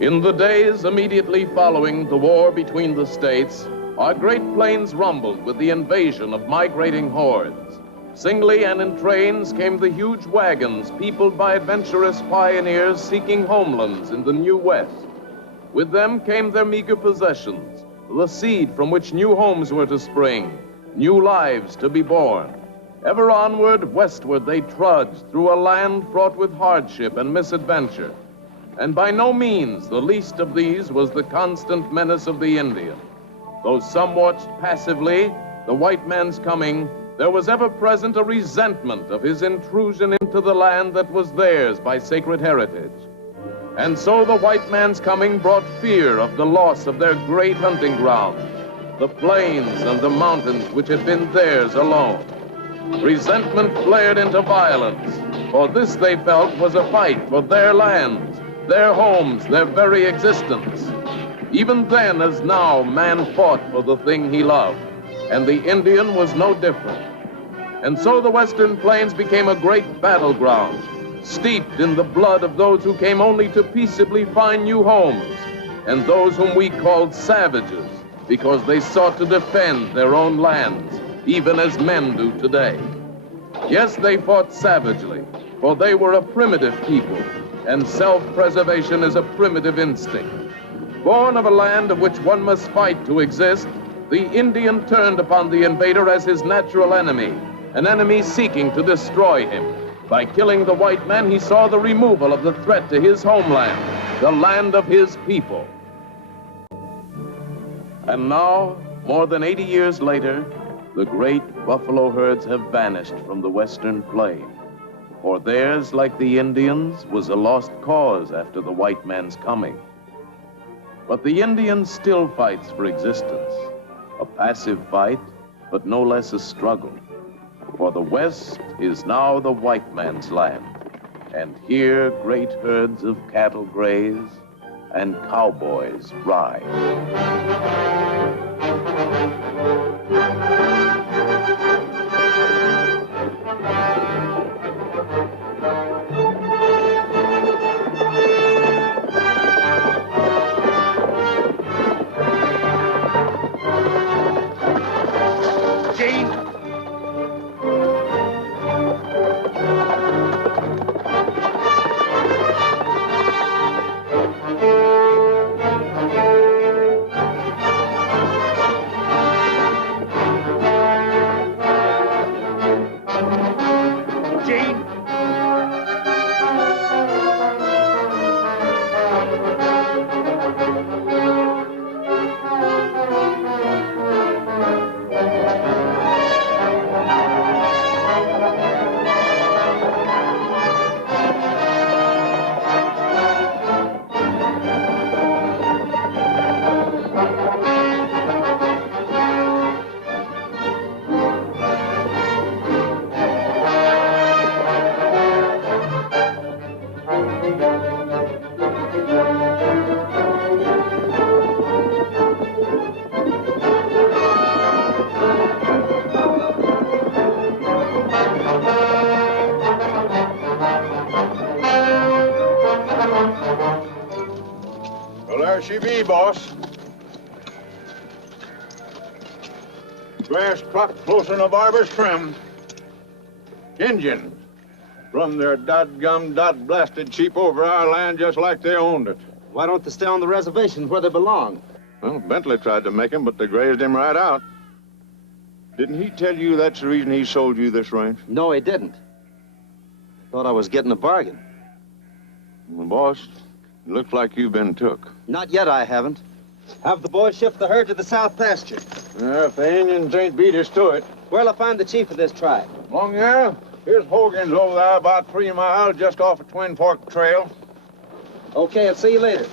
In the days immediately following the war between the states, our Great Plains rumbled with the invasion of migrating hordes. Singly and in trains came the huge wagons peopled by adventurous pioneers seeking homelands in the New West. With them came their meager possessions, the seed from which new homes were to spring, new lives to be born. Ever onward, westward they trudged through a land fraught with hardship and misadventure. And by no means the least of these was the constant menace of the Indian. Though some watched passively the white man's coming, there was ever present a resentment of his intrusion into the land that was theirs by sacred heritage. And so the white man's coming brought fear of the loss of their great hunting ground, the plains and the mountains which had been theirs alone. Resentment flared into violence, for this they felt was a fight for their lands, their homes, their very existence. Even then, as now, man fought for the thing he loved, and the Indian was no different. And so the Western Plains became a great battleground, steeped in the blood of those who came only to peaceably find new homes, and those whom we called savages, because they sought to defend their own lands, even as men do today. Yes, they fought savagely, for they were a primitive people, and self-preservation is a primitive instinct. Born of a land of which one must fight to exist, the Indian turned upon the invader as his natural enemy, an enemy seeking to destroy him. By killing the white man, he saw the removal of the threat to his homeland, the land of his people. And now, more than 80 years later, the great buffalo herds have vanished from the Western Plain. For theirs, like the Indians, was a lost cause after the white man's coming. But the Indian still fights for existence, a passive fight, but no less a struggle. For the West is now the white man's land, and here great herds of cattle graze and cowboys ride. She be, boss. Grass clock close in a barber's trim. Indians. Run their dod-gum, dod-blasted sheep over our land just like they owned it. Why don't they stay on the reservation where they belong? Well, Bentley tried to make him, but they grazed him right out. Didn't he tell you that's the reason he sold you this ranch? No, he didn't. I thought I was getting a bargain. Well, boss, it looks like you've been took. Not yet, I haven't. Have the boys shift the herd to the south pasture. If the Indians ain't beat us to it. Where'll I find the chief of this tribe? Long there? Here's Hogan's over there, about 3 miles, just off a Twin Fork trail. Okay, I'll see you later.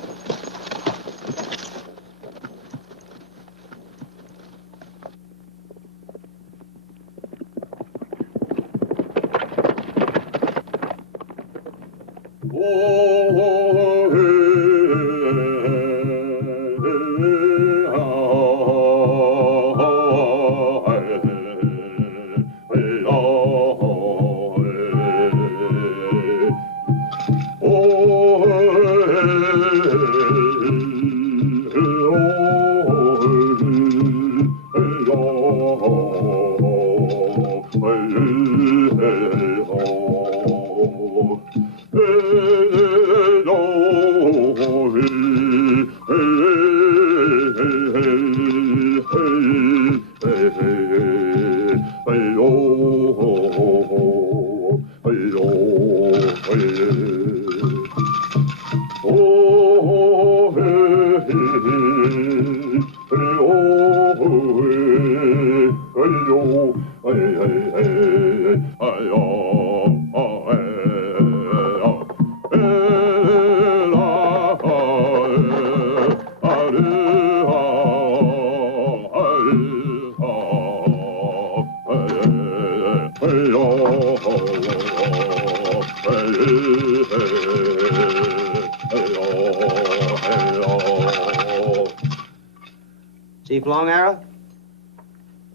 Chief Long Arrow?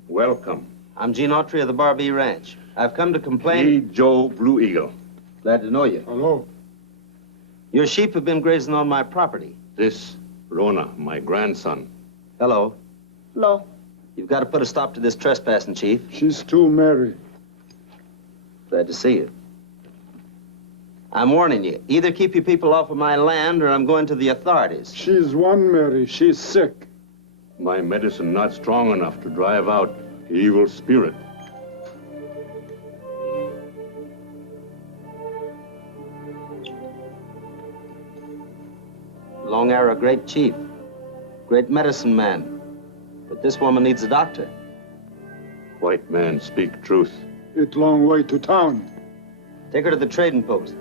Welcome. I'm Gene Autry of the Barbie Ranch. I've come to complain... Me, Joe Blue Eagle. Glad to know you. Hello. Your sheep have been grazing on my property. This, Rona, my grandson. Hello. No. You've got to put a stop to this trespassing, Chief. She's too merry. Glad to see you. I'm warning you. Either keep your people off of my land or I'm going to the authorities. She's one Mary. She's sick. My medicine not strong enough to drive out the evil spirit. Long Arrow, great chief. Great medicine man. But this woman needs a doctor. White man speak truth. It long way to town. Take her to the trading post.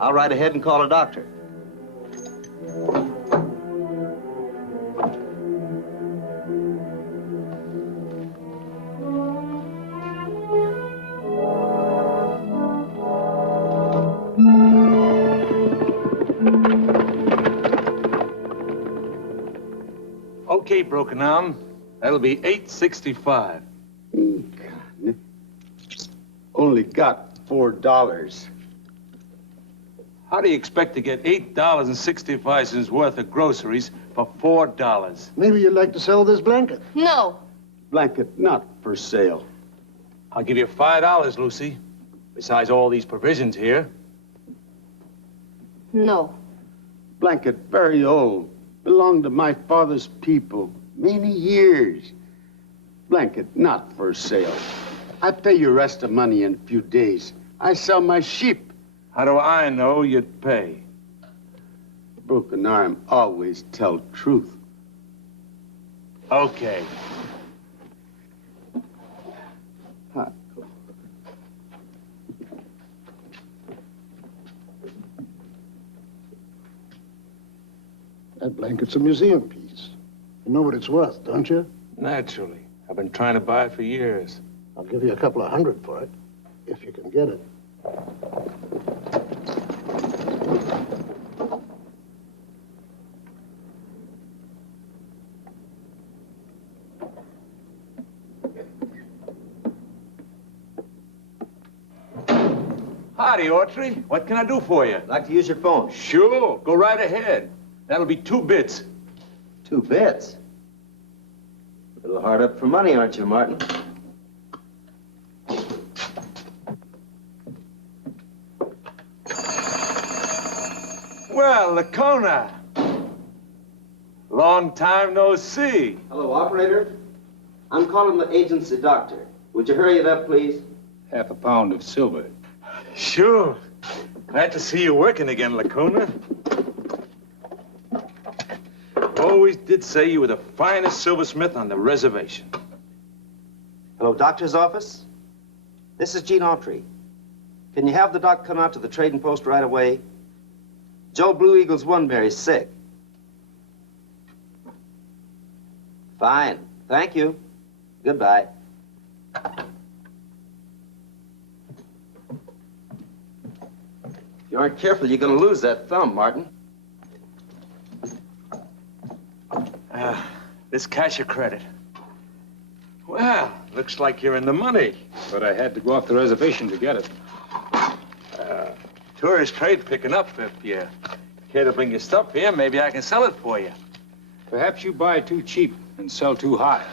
I'll ride ahead and call a doctor. Okay, broken arm. That'll be $8.65. Only got $4. How do you expect to get $8.65 worth of groceries for $4? Maybe you'd like to sell this blanket. No. Blanket not for sale. I'll give you $5, Lucy. Besides all these provisions here. No. Blanket very old. Belonged to my father's people. Many years. Blanket not for sale. I pay you rest of money in a few days. I sell my sheep. How do I know you'd pay? Broken arm always tell truth. Okay. That blanket's a museum piece. You know what it's worth, don't you? Naturally. I've been trying to buy it for years. I'll give you a couple of $100 for it, if you can get it. Howdy, Autry. What can I do for you? I'd like to use your phone. Sure. Go right ahead. That'll be 2 bits. 2 bits. A little hard up for money, aren't you, Martin? Well, Lakohna. Long time no see. Hello, operator. I'm calling the agency doctor. Would you hurry it up, please? Half a pound of silver. Sure. Glad to see you working again, Lakohna. Always did say you were the finest silversmith on the reservation. Hello, doctor's office? This is Gene Autry. Can you have the doc come out to the trading post right away? Joe Blue Eagle's Oneberry's sick. Fine. Thank you. Goodbye. If you aren't careful, you're going to lose that thumb, Martin. This cash or credit? Well, looks like you're in the money. But I had to go off the reservation to get it. Tourist trade picking up. If you care to bring your stuff here, maybe I can sell it for you. Perhaps you buy too cheap and sell too high.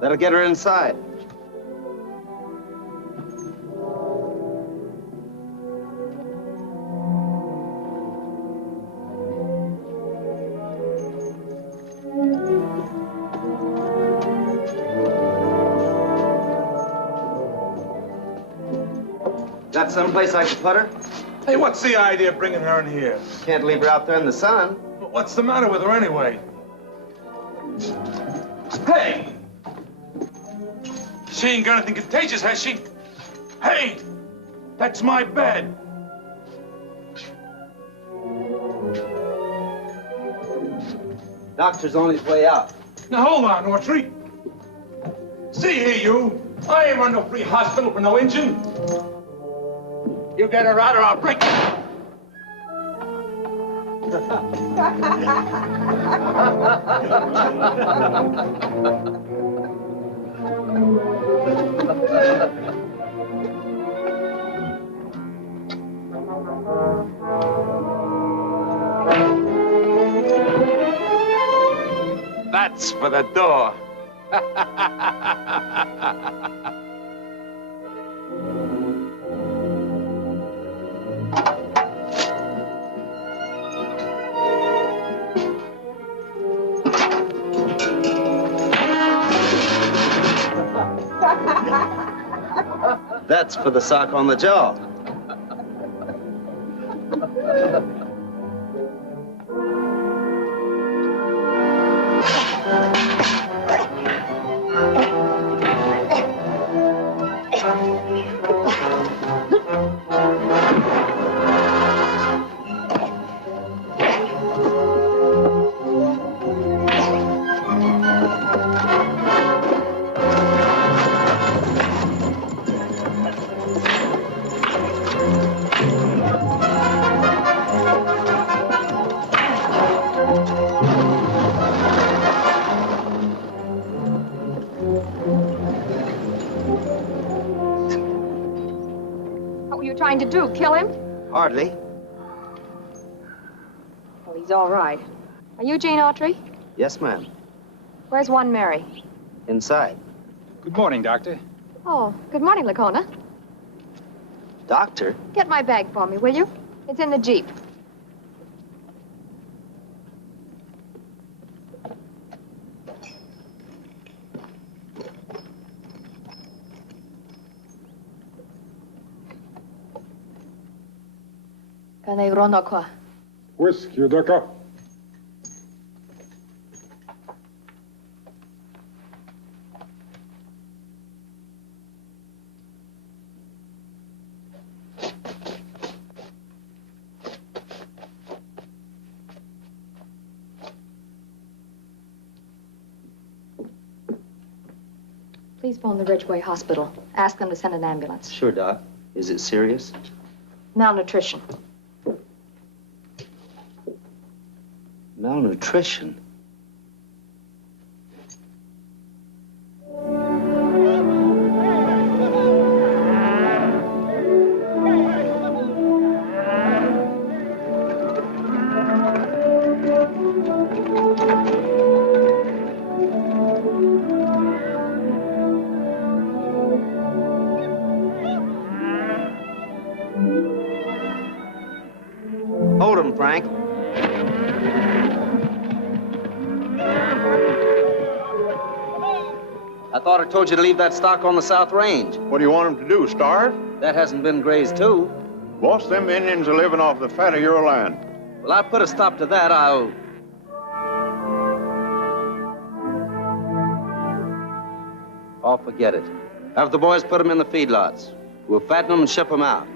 That'll get her inside. Got someplace I can put her? Hey, what's the idea of bringing her in here? Can't leave her out there in the sun. What's the matter with her anyway? Hey! She ain't got anything contagious, has she? Hey! That's my bed. Doctor's on his way out. Now, hold on, Autry. See here, you. I ain't run no free hospital for no Injun. You get her out or I'll break you. That's for the door. That's for the sock on the jaw. To do? Kill him? Hardly. Well, he's all right. Are you Gene Autry? Yes, ma'am. Where's one Mary? Inside. Good morning, Doctor. Oh, good morning, Lakohna. Doctor? Get my bag for me, will you? It's in the Jeep. Rona quoi? Whiskey, Doctor. Please phone the Ridgeway Hospital. Ask them to send an ambulance. Sure, Doc. Is it serious? Malnutrition. Malnutrition? Hold him, Frank. I thought I told you to leave that stock on the South Range. What do you want them to do, starve? That hasn't been grazed, too. Boss, them Indians are living off the fat of your land. Well, I put a stop to that. Oh, forget it. Have the boys put them in the feedlots. We'll fatten them and ship them out.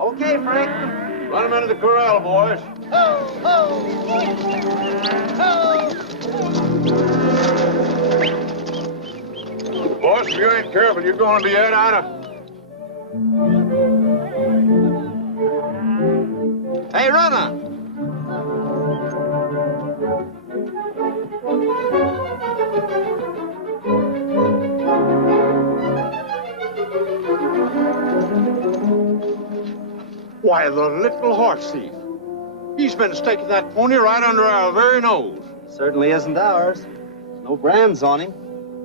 Okay, Frank. Run them into the corral, boys. Boss, if you ain't careful, you're going to be head out of... Hey, Rona! Why, the little horse thief. He's been staking that pony right under our very nose. Certainly isn't ours. No brands on him.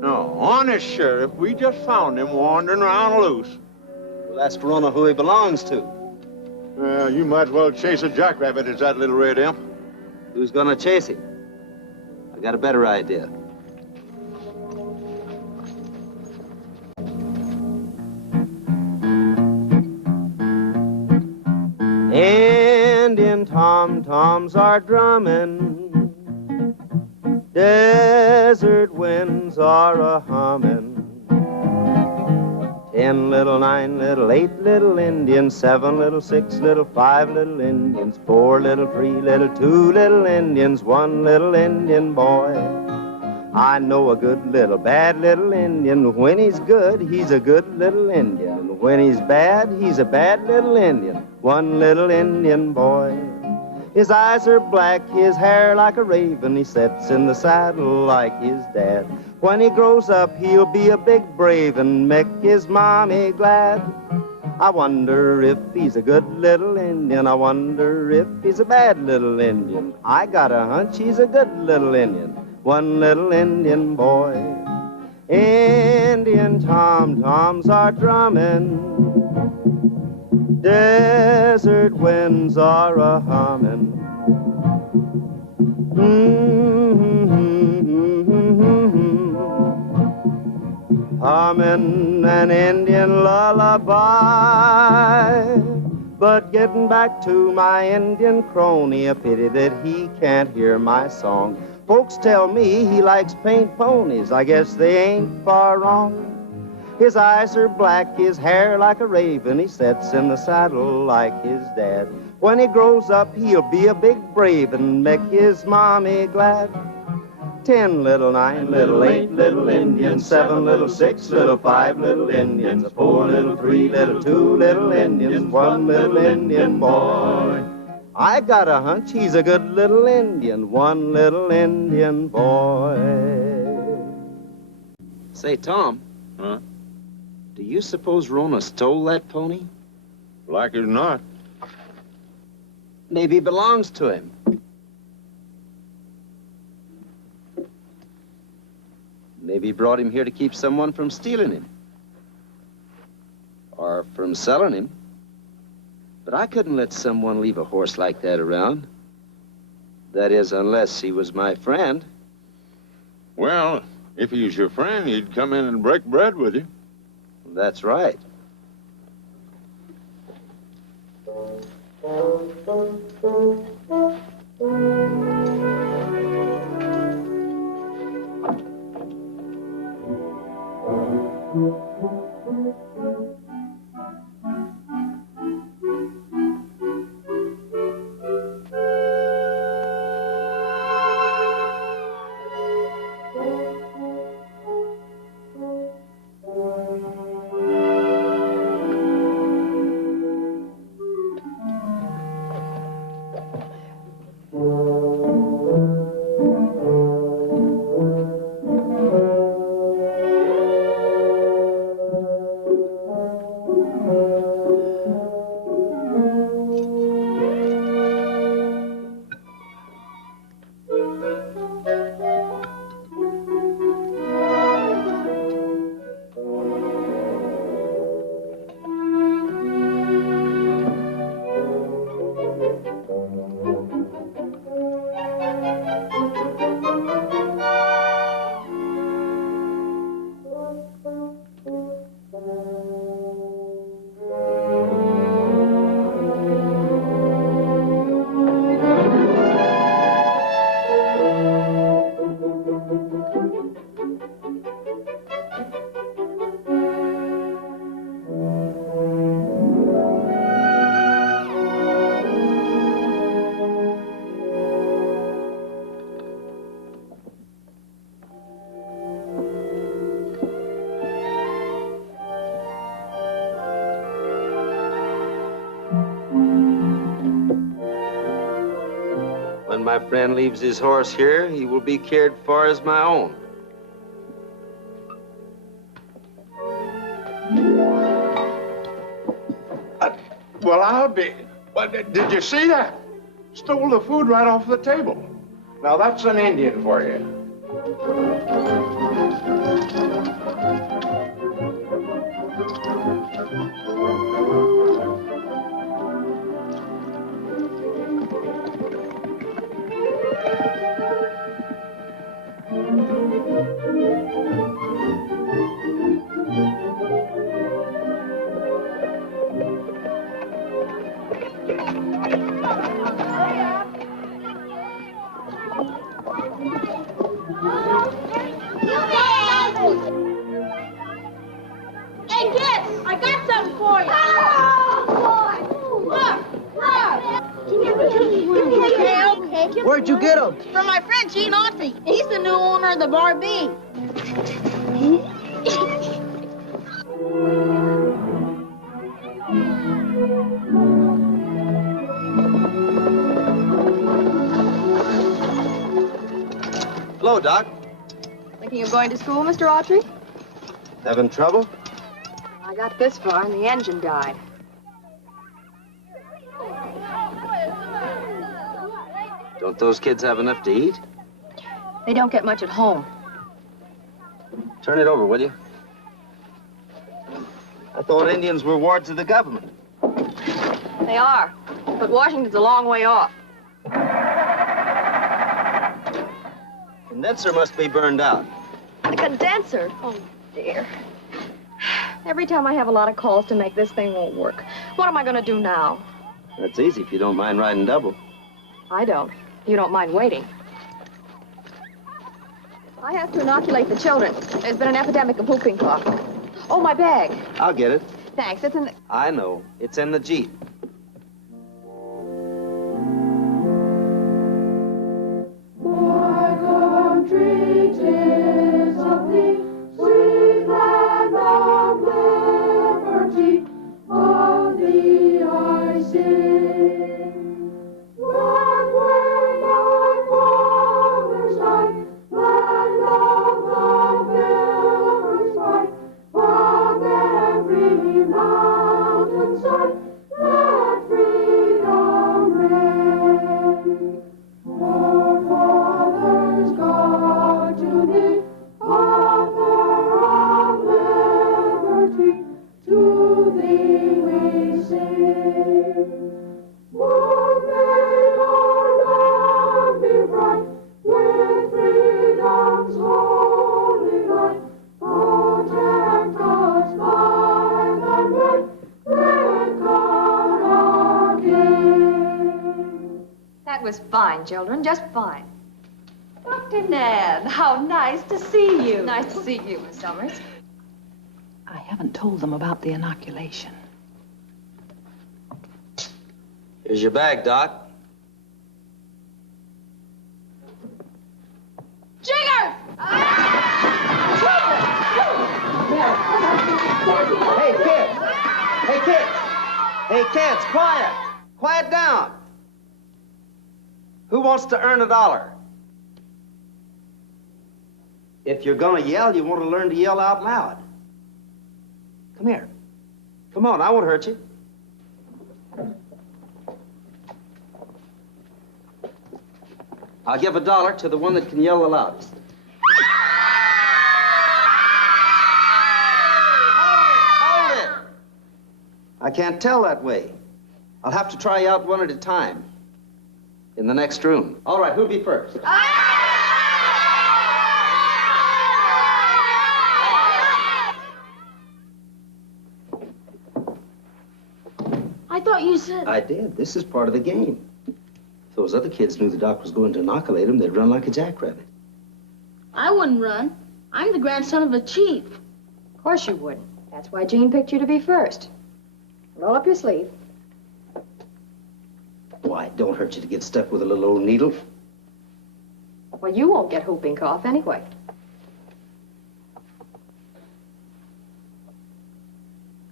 No, honest, Sheriff, we just found him wandering around loose. We'll ask Rona who he belongs to. You might as well chase a jackrabbit as that little red imp. Who's gonna chase him? I got a better idea. And in tom-toms are drumming, desert winds are a-humming. 10 little, 9 little, 8 little Indians, 7 little, 6 little, 5 little Indians, 4 little, 3 little, 2 little Indians, 1 little Indian boy. I know a good little, bad little Indian. When he's good, he's a good little Indian. And when he's bad, he's a bad little Indian. 1 little Indian boy. His eyes are black, his hair like a raven. He sits in the saddle like his dad. When he grows up, he'll be a big brave and make his mommy glad. I wonder if he's a good little Indian. I wonder if he's a bad little Indian. I got a hunch he's a good little Indian. 1 little Indian boy. Indian tom-toms are drumming, desert winds are a-humming. Humming an Indian lullaby. But getting back to my Indian crony, a pity that he can't hear my song. Folks tell me he likes paint ponies. I guess they ain't far wrong. His eyes are black, his hair like a raven. He sits in the saddle like his dad. When he grows up, he'll be a big brave and make his mommy glad. 10 little, 9 little, 8 little Indians, 7 little, 6 little, 5 little Indians, 4 little, 3 little, 2 little Indians, 1 little Indian boy. I got a hunch he's a good little Indian, 1 little Indian boy. Say, Tom. Huh? Do you suppose Rona stole that pony? Like as not. Maybe it belongs to him. Maybe he brought him here to keep someone from stealing him. Or from selling him. But I couldn't let someone leave a horse like that around. That is, unless he was my friend. Well, if he was your friend, he'd come in and break bread with you. That's right. When my friend leaves his horse here, he will be cared for as my own. Well, I'll be. But did you see that? Stole the food right off the table. Now, that's an Indian for you. Where'd you get them? From my friend Gene Autry. He's the new owner of the Bar B. Hello, Doc. Thinking of going to school, Mr. Autry? Having trouble? I got this far and the engine died. Don't those kids have enough to eat? They don't get much at home. Turn it over, will you? I thought Indians were wards of the government. They are, but Washington's a long way off. Condenser must be burned out. The condenser? Oh, dear. Every time I have a lot of calls to make, this thing won't work. What am I going to do now? That's easy if you don't mind riding double. I don't. You don't mind waiting. I have to inoculate the children. There's been an epidemic of whooping cough. Oh, my bag. I'll get it. Thanks. It's in the... I know. It's in the Jeep. My country, 'tis of thee, sweet land of liberty, of thee I sing. Land where thy fathers died, land of the pilgrim's pride, from every mountainside, let freedom reign. Our fathers, God to thee, author of liberty, to thee we sing. Lord, may our land be bright, with freedom's holy light. Protect us by thy might, great God our King. That was fine, children. Just fine. Dr. Nan, how nice to see you. Nice to see you, Miss Summers. I haven't told them about the inoculation. Here's your bag, Doc. Jiggers! Hey, kids! Hey, kids! Hey, kids, quiet! Quiet down! Who wants to earn $1? If you're gonna yell, you want to learn to yell out loud. Come here. Come on, I won't hurt you. I'll give $1 to the one that can yell the loudest. Hold it! I can't tell that way. I'll have to try you out one at a time. In the next room. All right, who'll be first? I thought you said... I did. This is part of the game. If those other kids knew the doc was going to inoculate them, they'd run like a jackrabbit. I wouldn't run. I'm the grandson of a chief. Of course you wouldn't. That's why Gene picked you to be first. Roll up your sleeve. Why, it don't hurt you to get stuck with a little old needle. Well, you won't get whooping cough anyway.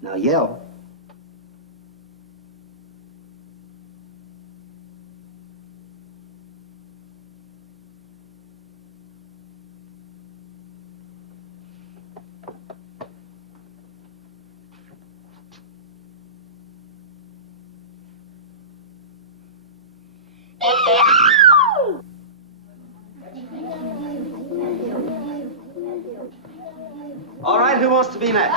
Now yell. All right, who wants to be next?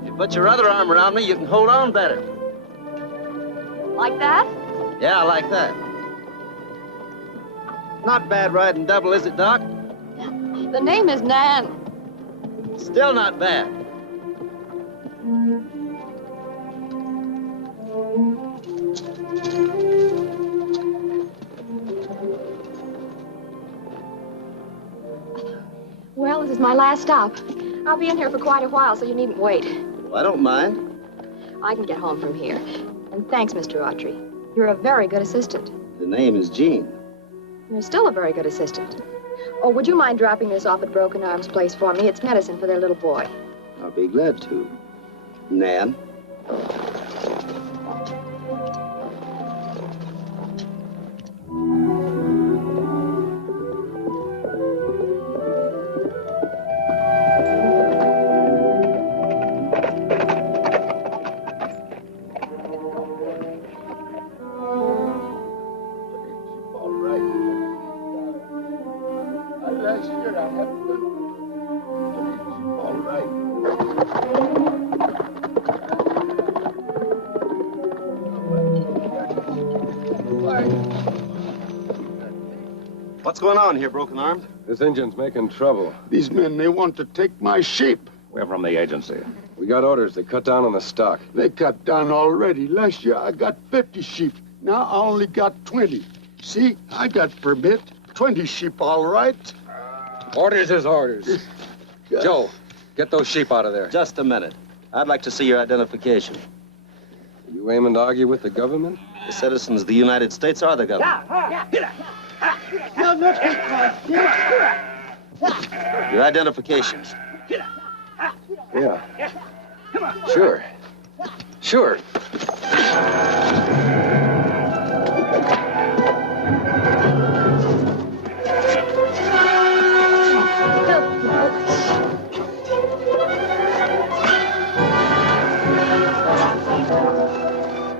If you put your other arm around me, you can hold on better. Like that? Yeah, like that. Not bad riding double, is it, Doc? The name is Nan. Still not bad. Well, this is my last stop. I'll be in here for quite a while, so you needn't wait. Well, I don't mind. I can get home from here. And thanks, Mr. Autry. You're a very good assistant. The name is Gene. You're still a very good assistant. Oh, would you mind dropping this off at Broken Arm's place for me? It's medicine for their little boy. I'll be glad to. Nan? What's going on here, Broken Arm? This engine's making trouble. These men, they want to take my sheep. We're from the agency. We got orders to cut down on the stock. They cut down already. Last year, I got 50 sheep. Now I only got 20. See, I got permit. 20 sheep, all right. Orders is orders. Joe, get those sheep out of there. Just a minute. I'd like to see your identification. You aiming to argue with the government? The citizens of the United States are the government. Your identifications. Yeah. Sure. Sure.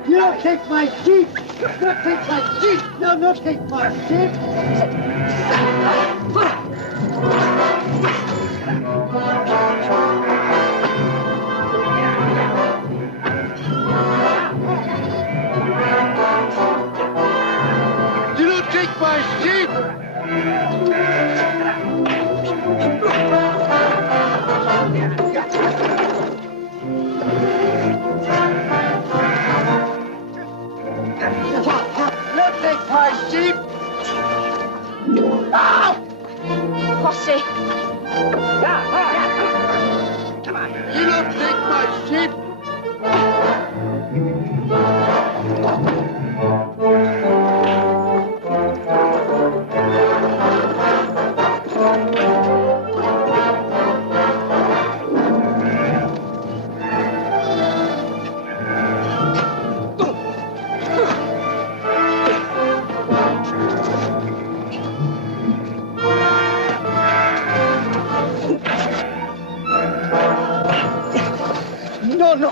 You don't take my sheep! Don't take my sheep! No, don't take my sheep! You don't take my sheep! Don't take my sheep! Ow! Jose. You don't take my sheep! No, no.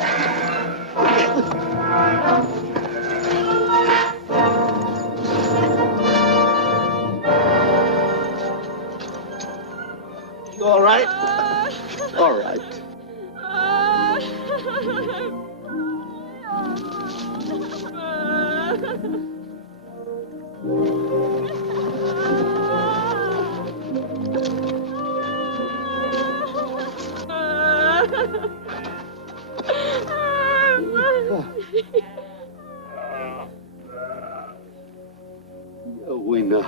You all right? All right. Winner.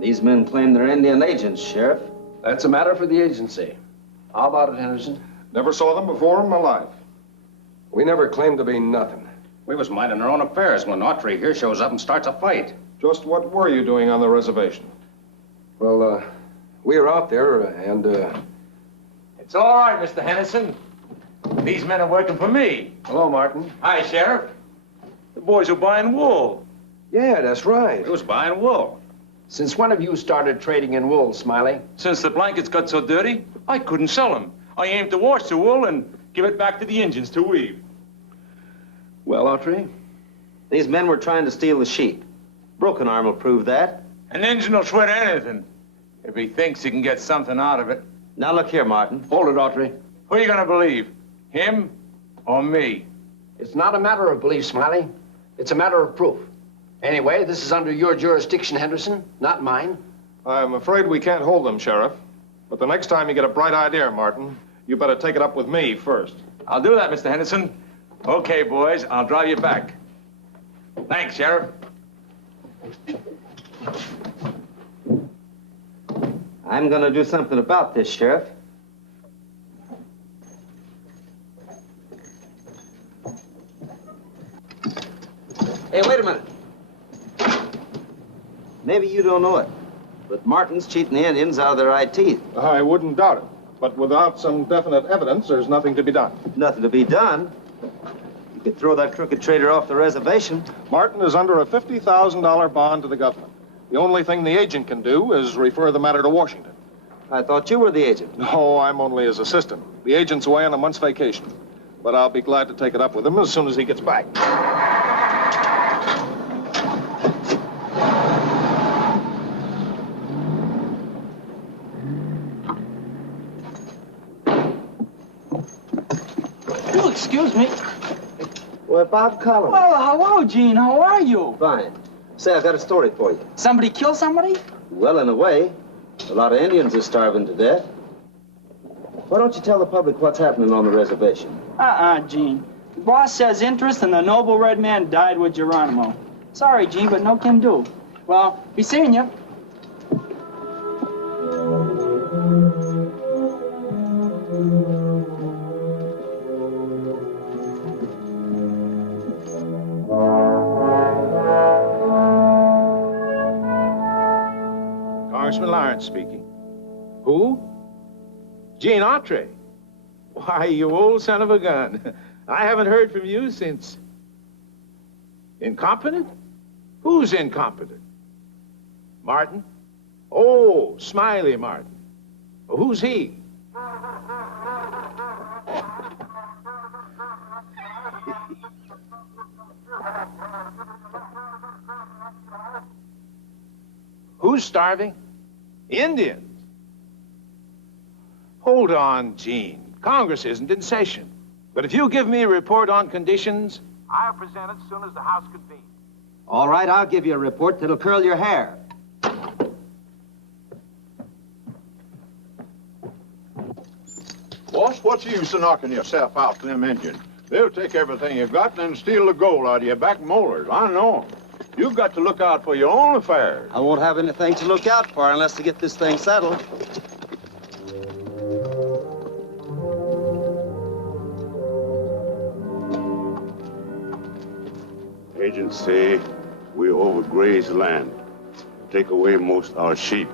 These men claim they're Indian agents, Sheriff. That's a matter for the agency. How about it, Henderson? Never saw them before in my life. We never claimed to be nothing. We was minding our own affairs when Autry here shows up and starts a fight. Just what were you doing on the reservation? Well, we were out there and, It's all right, Mr. Henderson. These men are working for me. Hello, Martin. Hi, Sheriff. The boys were buying wool. Yeah, that's right. We was buying wool. Since when have you started trading in wool, Smiley? Since the blankets got so dirty, I couldn't sell them. I aimed to wash the wool and give it back to the Indians to weave. Well, Autry? These men were trying to steal the sheep. Broken Arm will prove that. An Injun will swear to anything if he thinks he can get something out of it. Now look here, Martin. Hold it, Autry. Who are you gonna believe? Him or me? It's not a matter of belief, Smiley. It's a matter of proof. Anyway, this is under your jurisdiction, Henderson, not mine. I'm afraid we can't hold them, Sheriff. But the next time you get a bright idea, Martin, you better take it up with me first. I'll do that, Mr. Henderson. Okay, boys, I'll drive you back. Thanks, Sheriff. I'm gonna do something about this, Sheriff. Hey, wait a minute. Maybe you don't know it, but Martin's cheating the Indians out of their eye teeth. I wouldn't doubt it. But without some definite evidence, there's nothing to be done. Nothing to be done? You could throw that crooked trader off the reservation. Martin is under a $50,000 bond to the government. The only thing the agent can do is refer the matter to Washington. I thought you were the agent. No, I'm only his assistant. The agent's away on a month's vacation. But I'll be glad to take it up with him as soon as he gets back. Oh, excuse me. Well, Bob Collins. Oh, hello, Gene. How are you? Fine. Say, I've got a story for you. Somebody kill somebody? Well, in a way. A lot of Indians are starving to death. Why don't you tell the public what's happening on the reservation? Gene. The boss says interest and the noble red man died with Geronimo. Sorry, Gene, but no can do. Well, be seeing you. Congressman Lawrence speaking. Who? Gene Autry. Why, you old son of a gun. I haven't heard from you since... Incompetent? Who's incompetent? Martin? Oh, Smiley Martin. Well, who's he? Who's starving? Indians. Hold on, Gene. Congress isn't in session. But if you give me a report on conditions, I'll present it as soon as the House convenes. All right, I'll give you a report that'll curl your hair. Boss, what's the use of knocking yourself out to them Indians? They'll take everything you've got and then steal the gold out of your back molars. I know 'em. You've got to look out for your own affairs. I won't have anything to look out for unless to get this thing settled. Agents say we overgraze land, take away most our sheep.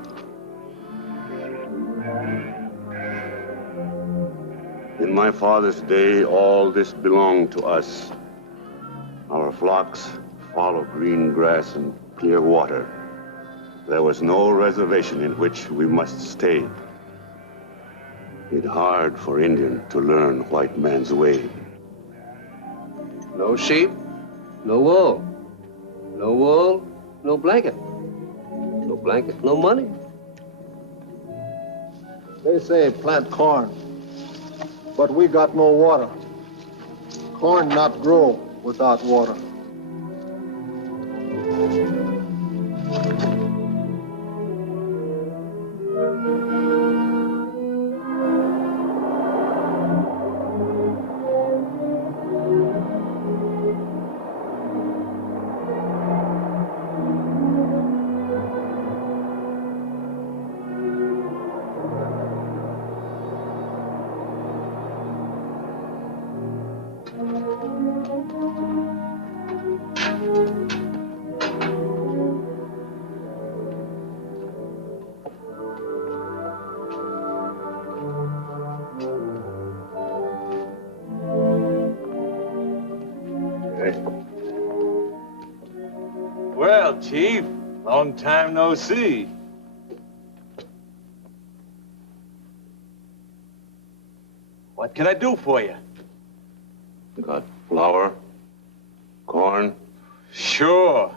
In my father's day, all this belonged to us. Our flocks follow green grass and clear water. There was no reservation in which we must stay. It's hard for Indian to learn white man's way. No sheep, no wool. No wool, no blanket. No blanket, no money. They say plant corn, but we got no water. Corn not grow without water. Well, Chief, long time no see. What can I do for you? Got flour, corn? Sure.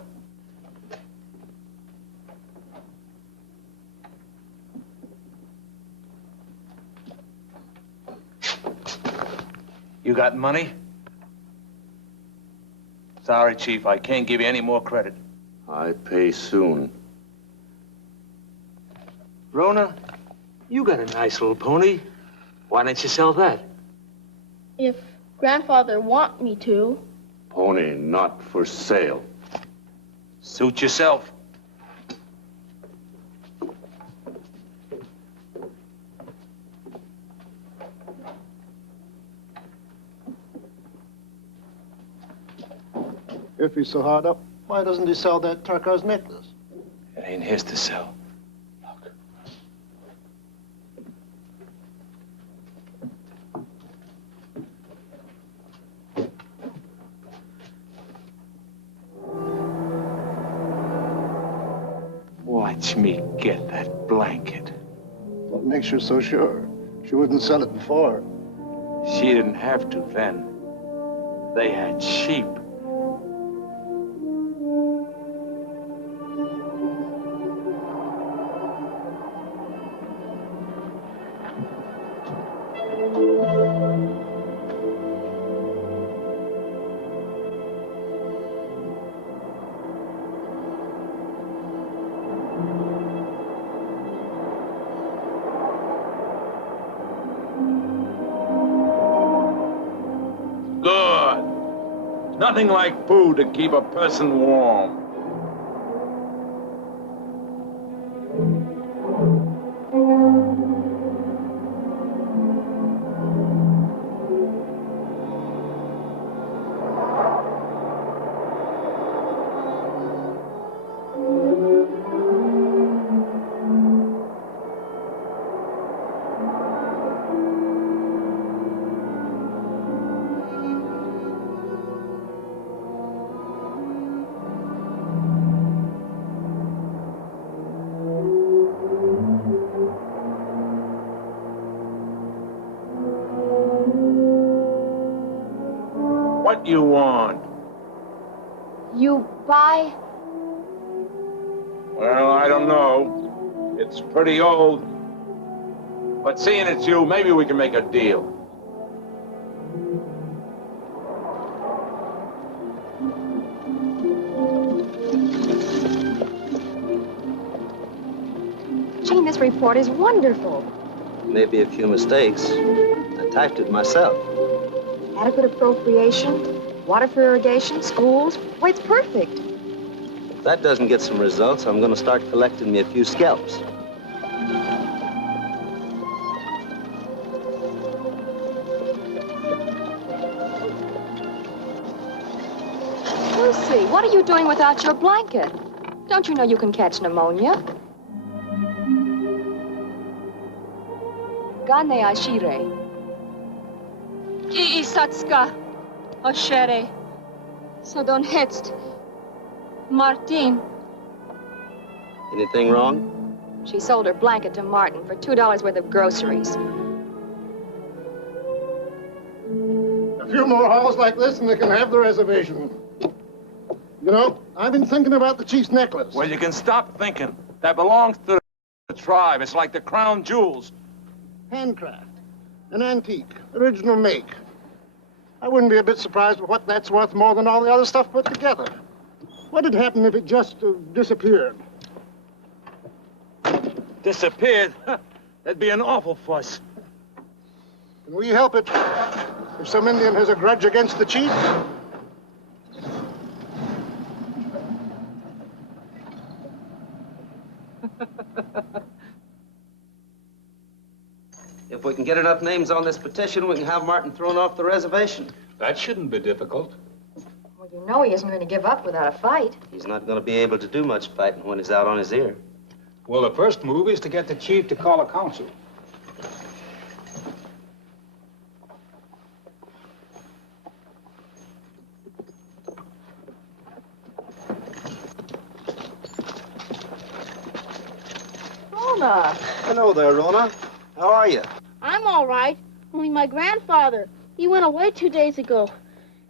You got money? Sorry, Chief, I can't give you any more credit. I pay soon. Rona, you got a nice little pony. Why don't you sell that? If Grandfather want me to. Pony not for sale. Suit yourself. If he's so hard up, why doesn't he sell that turquoise necklace? It ain't his to sell. Watch me get that blanket. What makes you so sure? She wouldn't sell it before. She didn't have to then. They had sheep. Nothing like food to keep a person warm. What you want? You buy? Well, I don't know. It's pretty old. But seeing it's you, maybe we can make a deal. Gene, this report is wonderful. Maybe a few mistakes. I typed it myself. Adequate appropriation, water for irrigation, schools. Why, it's perfect. If that doesn't get some results, I'm going to start collecting me a few scalps. Lucy, what are you doing without your blanket? Don't you know you can catch pneumonia? Gane ashire. Isatska, Oshere, Sodon Hetzt, Martin. Anything wrong? She sold her blanket to Martin for $2 worth of groceries. A few more hauls like this and they can have the reservation. You know, I've been thinking about the chief's necklace. Well, you can stop thinking. That belongs to the tribe. It's like the crown jewels. Handcraft. An antique. Original make. I wouldn't be a bit surprised with what that's worth more than all the other stuff put together. What'd happen if it just disappeared? Disappeared? That'd be an awful fuss. Can we help it? If some Indian has a grudge against the chief? If we can get enough names on this petition, we can have Martin thrown off the reservation. That shouldn't be difficult. Well, you know he isn't going to give up without a fight. He's not going to be able to do much fighting when he's out on his ear. Well, the first move is to get the chief to call a council. Rona. Hello there, Rona. How are you? I'm all right. Only my grandfather, he went away 2 days ago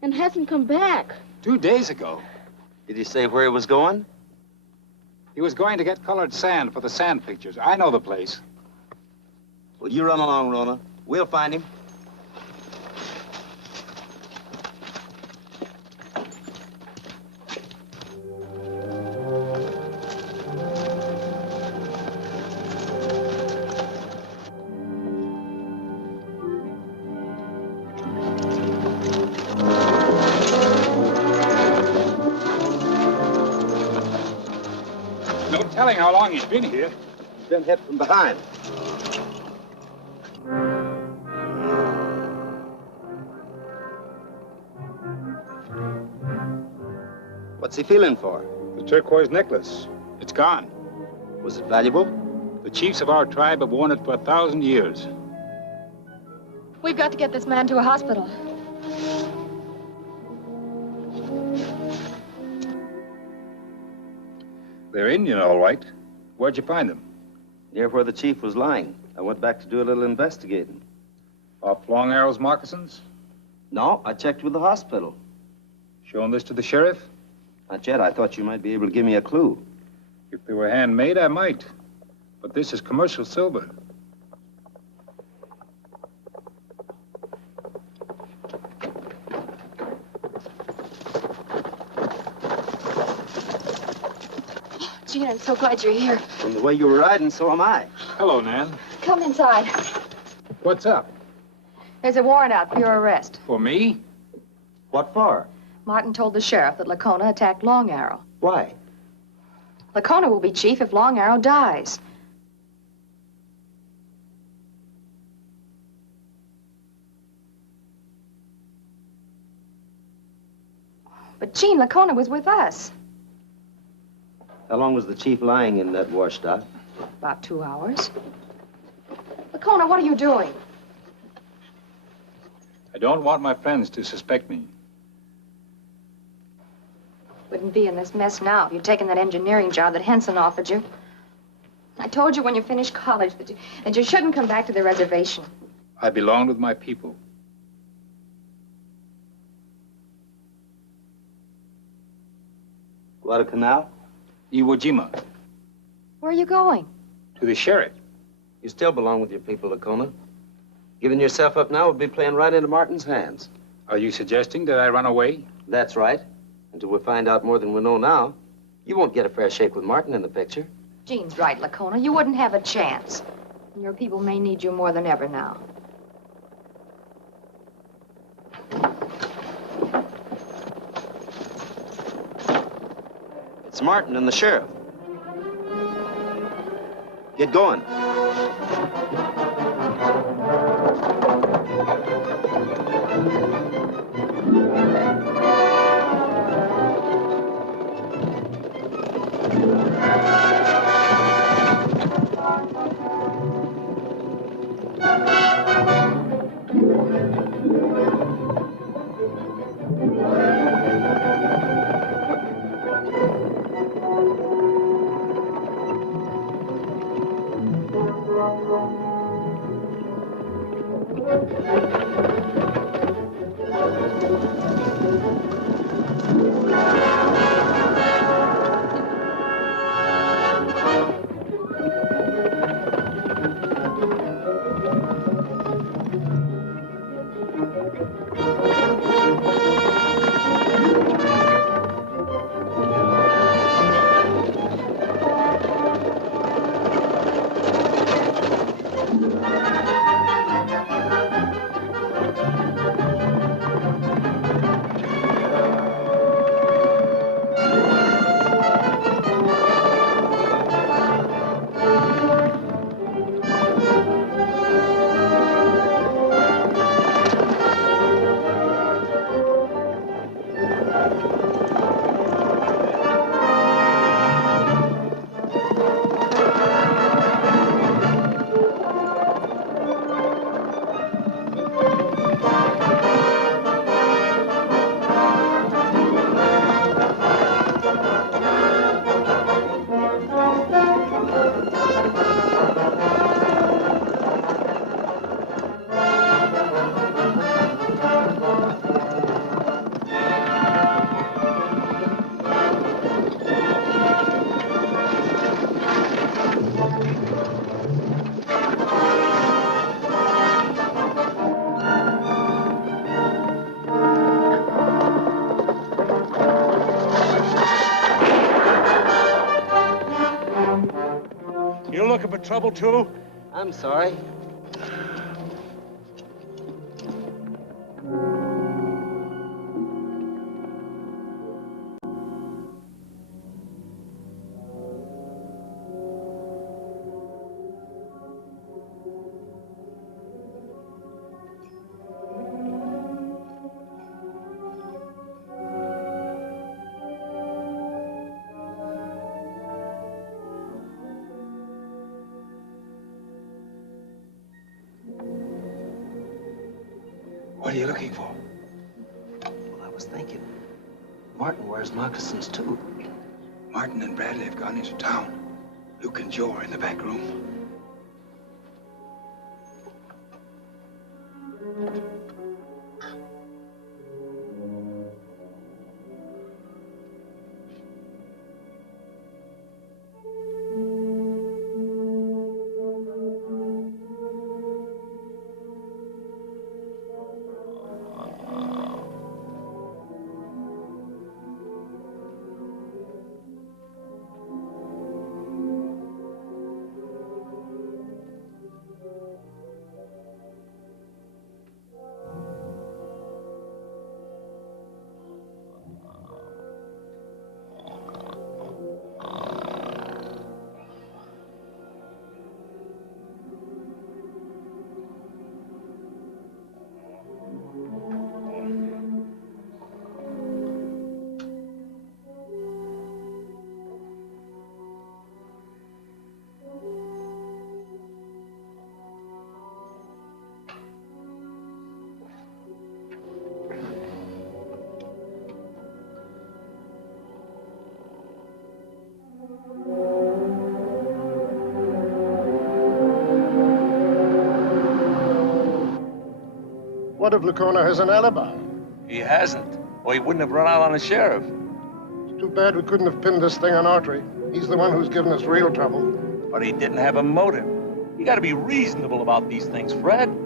and hasn't come back. 2 days ago? Did he say where he was going? He was going to get colored sand for the sand pictures. I know the place. Well, you run along, Rona. We'll find him. telling how long he's been here. He's been hit from behind. What's he feeling for? The turquoise necklace. It's gone. Was it valuable? The chiefs of our tribe have worn it for 1,000 years. We've got to get this man to a hospital. They're Indian, all right. Where'd you find them? Near where the chief was lying. I went back to do a little investigating. Off Long Arrow's moccasins? No, I checked with the hospital. Showing this to the sheriff? Not yet. I thought you might be able to give me a clue. If they were handmade, I might. But this is commercial silver. Gene, I'm so glad you're here. From the way you were riding, so am I. Hello, Nan. Come inside. What's up? There's a warrant out for your arrest. For me? What for? Martin told the sheriff that Lakohna attacked Long Arrow. Why? Lakohna will be chief if Long Arrow dies. But Gene, Lakohna was with us. How long was the chief lying in that washdock? About 2 hours. Lakohna, what are you doing? I don't want my friends to suspect me. Wouldn't be in this mess now if you'd taken that engineering job that Henson offered you. I told you when you finished college that you shouldn't come back to the reservation. I belonged with my people. Guadalcanal? Iwo Jima. Where are you going? To the sheriff. You still belong with your people, Lakohna. Giving yourself up now would be playing right into Martin's hands. Are you suggesting that I run away? That's right. Until we find out more than we know now, you won't get a fair shake with Martin in the picture. Gene's right, Lakohna. You wouldn't have a chance. And your people may need you more than ever now. It's Martin and the sheriff. Get going. Looking for trouble, too? I'm sorry. What are you looking for? Well, I was thinking, Martin wears moccasins, too. Martin and Bradley have gone into town. Luke and Joe are in the back room. What if Lakohna has an alibi? He hasn't, or he wouldn't have run out on the sheriff. It's too bad we couldn't have pinned this thing on Autry. He's the one who's given us real trouble. But he didn't have a motive. You gotta be reasonable about these things, Fred.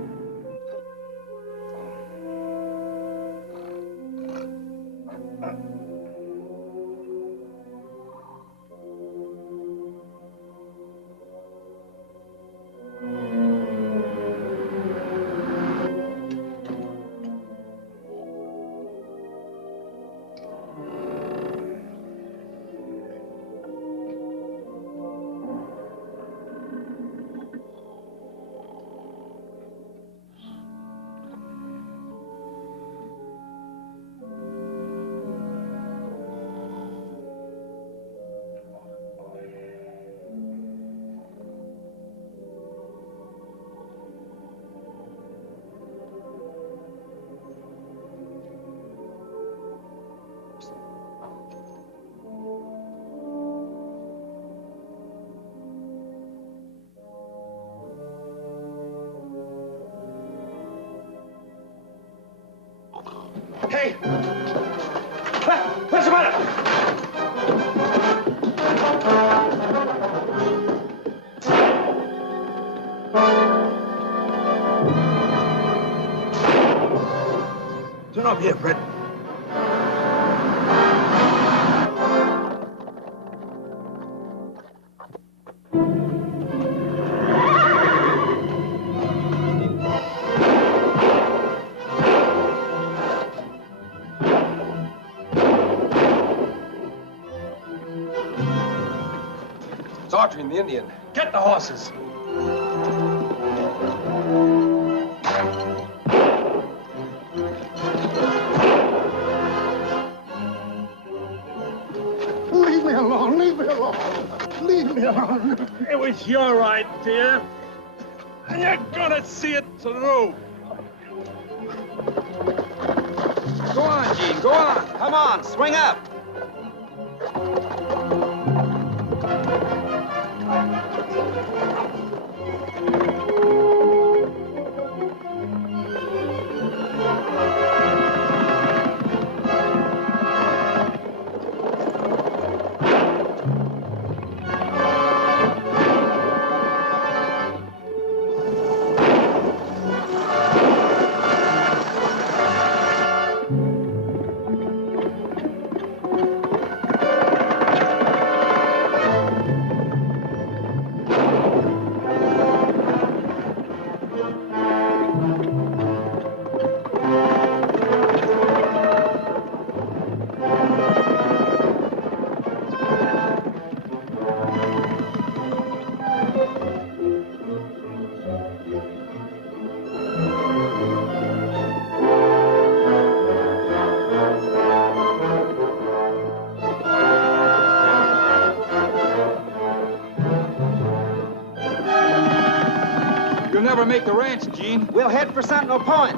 Hey! What's the matter? Turn off here, Fred. Autry and the Indian. Get the horses. Leave me alone, leave me alone. Leave me alone. It was your idea, and you're gonna see it through. Go on, Gene, go on. Come on, swing up. You'll never make the ranch, Gene. We'll head for Sentinel Point.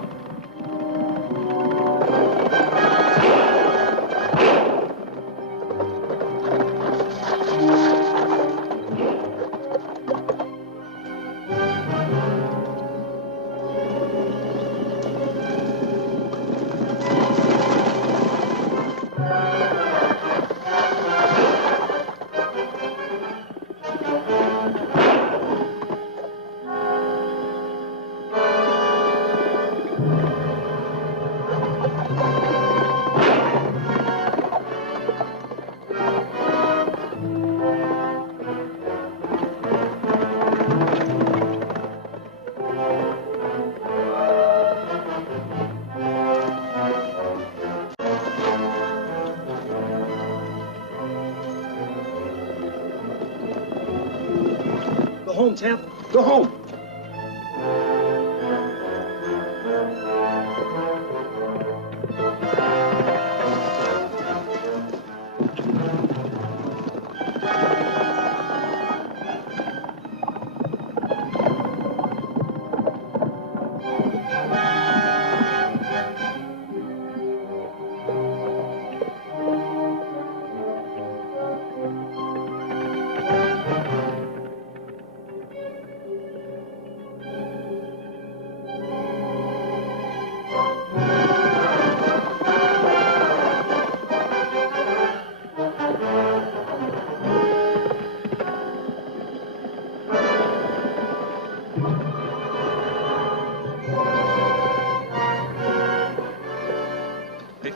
champ. Go home.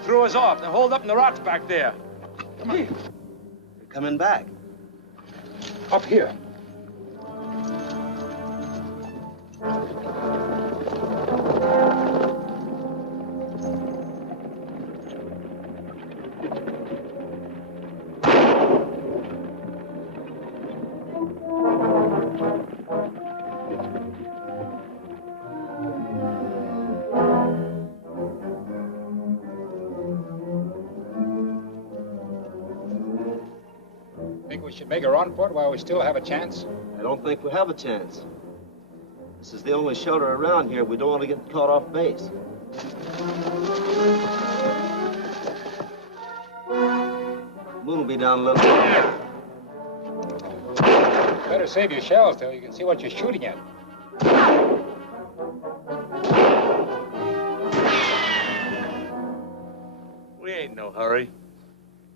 Threw us off. They're holed up in the rocks back there. Come on. They're coming back. Up here. Think we should make a run for it while we still have a chance? I don't think we have a chance. This is the only shelter around here. We don't want to get caught off base. Moon will be down a little. Better save your shells till you can see what you're shooting at. We ain't in no hurry.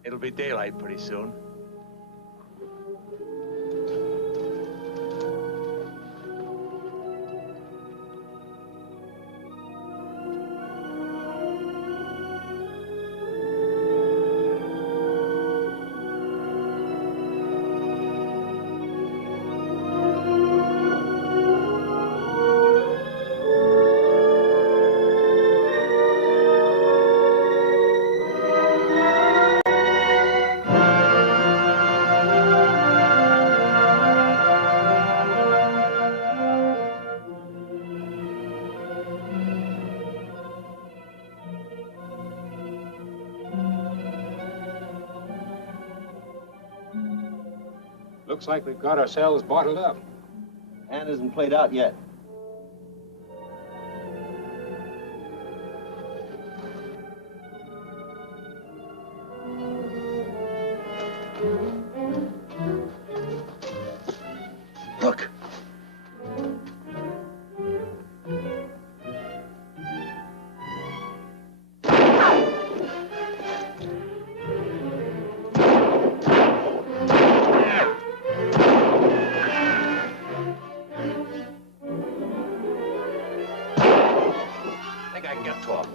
It'll be daylight pretty soon. Looks like we've got ourselves bottled up. Hand isn't played out yet. Look. I can get to him.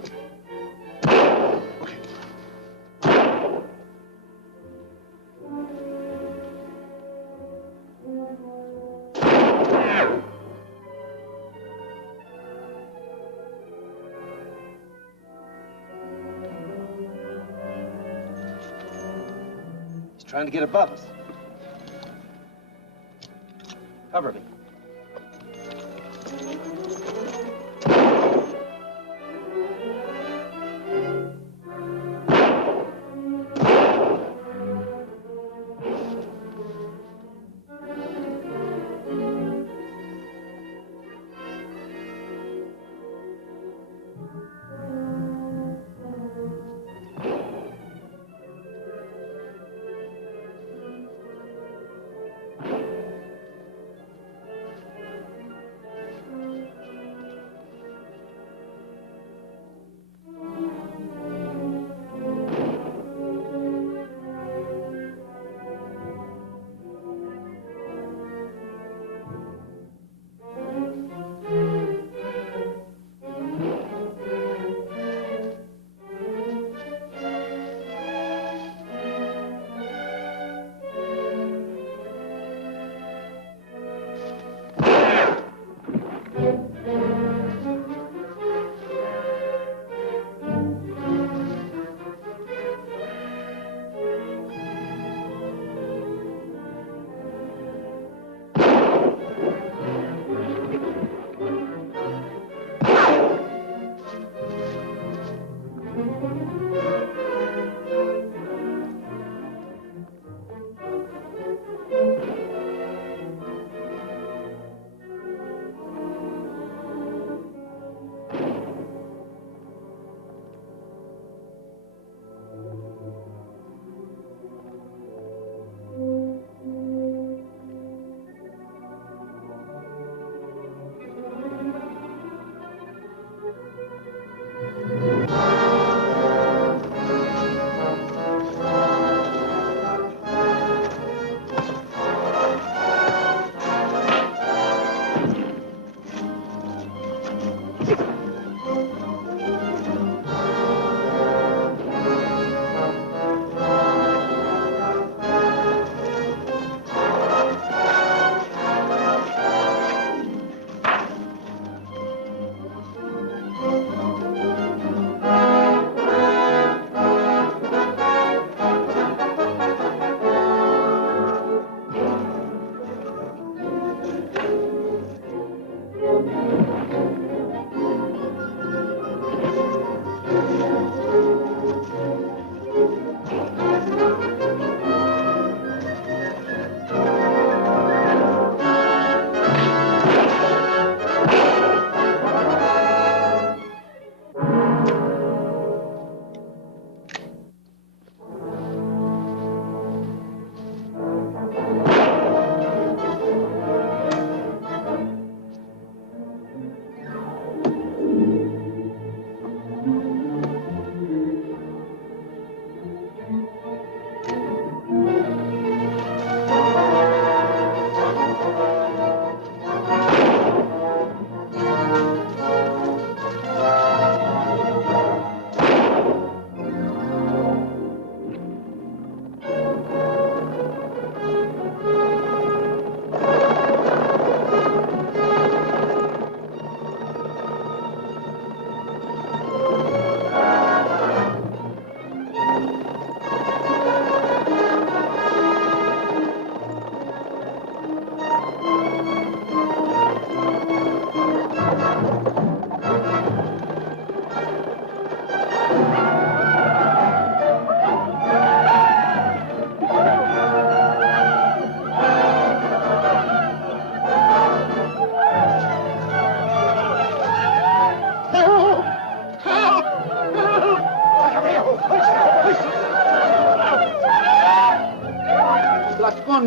He's trying to get above us. Cover me.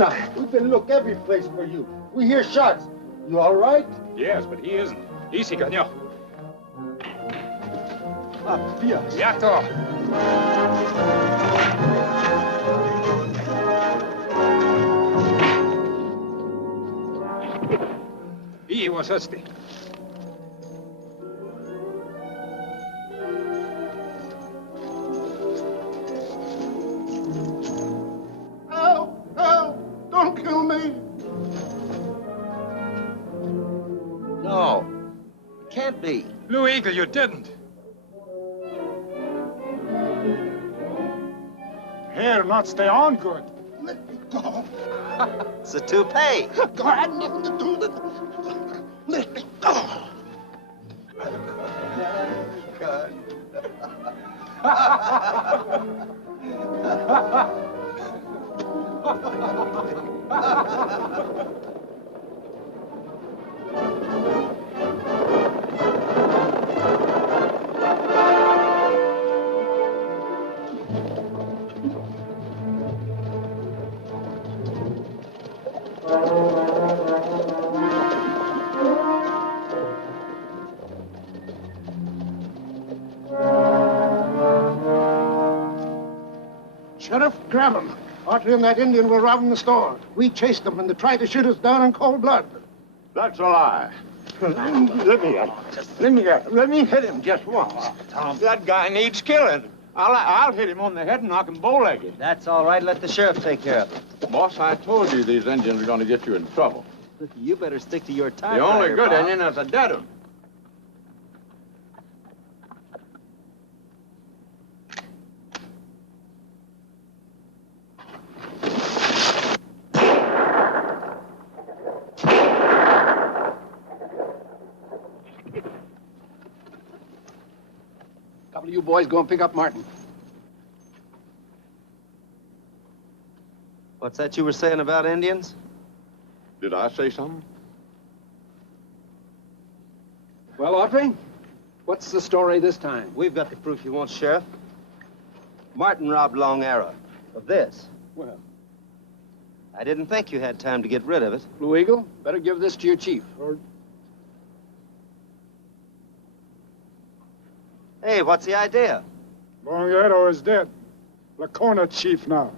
Lakohna, we've been look every place for you. We hear shots. You all right? Yes, but he isn't. Easy, caño. Dios. Yato. He was este. Help! Help! Don't kill me! No, it can't be. Blue Eagle, you didn't. Hair not stay on good. Let me go. It's a toupee. God, I had nothing to do with it. Let me go. God. Sheriff, grab him. Autry and that Indian were robbing the store. We chased them, and they tried to shoot us down in cold blood. That's a lie. Let me hit him just once. Tom. That guy needs killing. I'll hit him on the head and knock him bow-legged. That's all right. Let the sheriff take care of it. Boss, I told you these Indians are going to get you in trouble. You better stick to your time. The only good Indian is a dead one. Couple of you boys go and pick up Martin. What's that you were saying about Indians? Did I say something? Well, Autry, what's the story this time? We've got the proof you want, Sheriff. Martin robbed Long Arrow of this. Well, I didn't think you had time to get rid of it. Blue Eagle, better give this to your chief. Hey, what's the idea? Long Arrow is dead. Lakohna chief now.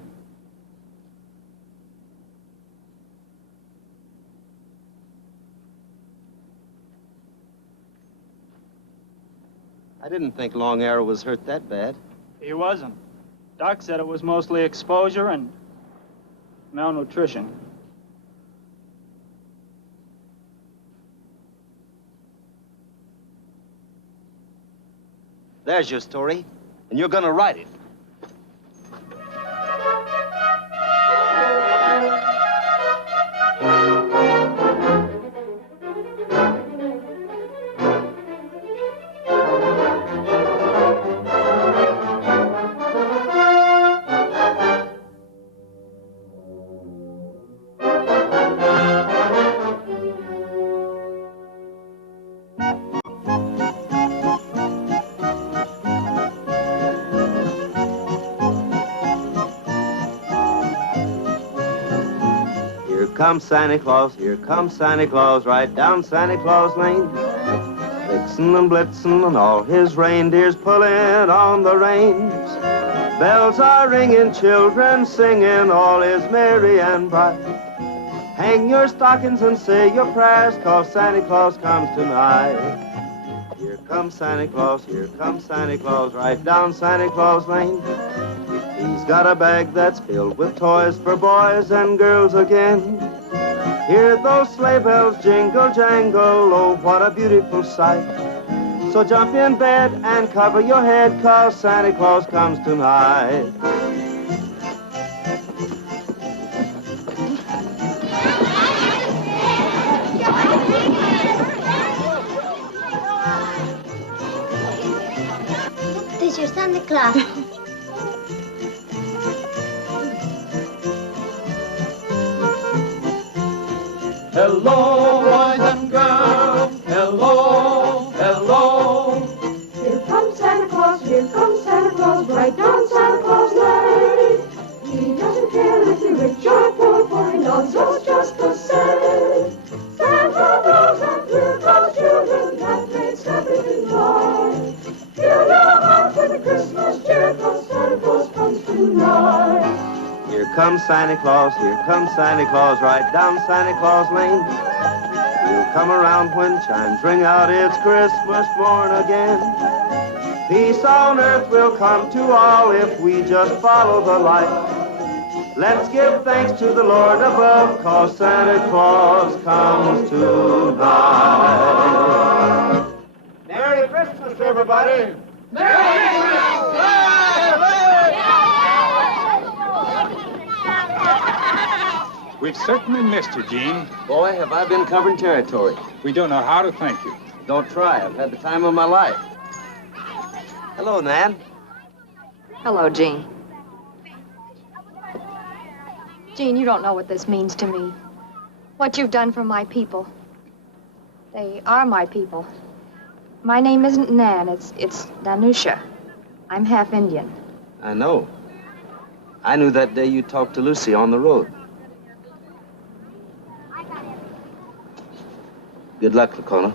I didn't think Long Arrow was hurt that bad. He wasn't. Doc said it was mostly exposure and malnutrition. There's your story, and you're gonna write it. Here comes Santa Claus, here comes Santa Claus, right down Santa Claus Lane. Vixen and Blitzen and all his reindeers pulling on the reins. Bells are ringing, children singing, all is merry and bright. Hang your stockings and say your prayers, 'cause Santa Claus comes tonight. Here comes Santa Claus, here comes Santa Claus, right down Santa Claus Lane. He's got a bag that's filled with toys for boys and girls again. Hear those sleigh bells jingle, jangle, oh, what a beautiful sight. So jump in bed and cover your head, 'cause Santa Claus comes tonight. This is your Santa Claus. Hello, boys and girls. Hello, hello. Here comes Santa Claus, right down Santa Claus Lane. He doesn't care if you're rich or poor, for he comes Santa Claus, here comes Santa Claus, right down Santa Claus Lane. He'll come around when chimes ring out, it's Christmas morn again. Peace on earth will come to all if we just follow the light. Let's give thanks to the Lord above, 'cause Santa Claus comes tonight. Merry Christmas, everybody! We've certainly missed you, Gene. Boy, have I been covering territory. We don't know how to thank you. Don't try. I've had the time of my life. Hello, Nan. Hello, Gene. Gene, you don't know what this means to me. What you've done for my people. They are my people. My name isn't Nan, it's Nanusha. I'm half Indian. I know. I knew that day you talked to Lucy on the road. Good luck, Lakohna.